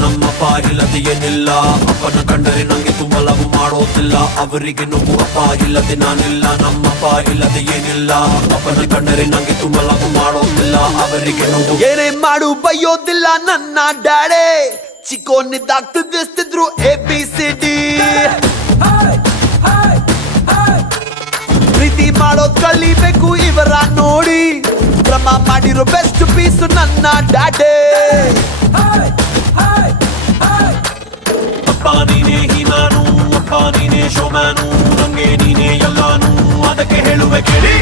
ನಮ್ಮಪ್ಪ ಇಲ್ಲದೆ ಏನಿಲ್ಲ ಅಪ್ಪನ ಕಂಡರೆ ನಂಗೆ ತುಂಬ ಲವ್ ಮಾಡೋದಿಲ್ಲ ಅವರಿಗೆ ನೋವು ಅಪ್ಪ ಇಲ್ಲದೆ ನಾನಿಲ್ಲ ನಮ್ಮಪ್ಪ ಇಲ್ಲದೆ ಏನಿಲ್ಲ ಅಪ್ಪನ ಕಂಡರೆ ನಂಗೆ ತುಂಬ ಲವ್ ಮಾಡೋದಿಲ್ಲ ಅವರಿಗೆ ನೋವು ಏನೇ ಮಾಡು ಬೈಯೋದಿಲ್ಲ ನನ್ನ ಡ್ಯಾಡೆ ಚಿಕ್ಕೋನಿದ್ದಾಗ್ತಿದ್ರು ABCD ಪ್ರೀತಿ ಮಾಡೋದ್ ಕಲಿಬೇಕು ಇವರ ನೋಡಿ ಕ್ರಮ ಮಾಡಿರೋ ಬೆಸ್ಟ್ ಪೀಸ್ ನನ್ನ ಡ್ಯಾಡೆ ಅಪ್ಪ ನೀನೇ ಹೀಮಾನು ಅಪ್ಪ ನೀನೇ ಶೋಮ್ಯಾನು ನಂಗೆ ನೀನೇ ಎಲ್ಲಾನು ಅದಕ್ಕೆ ಹೇಳುವೆ ಕೇಳಿ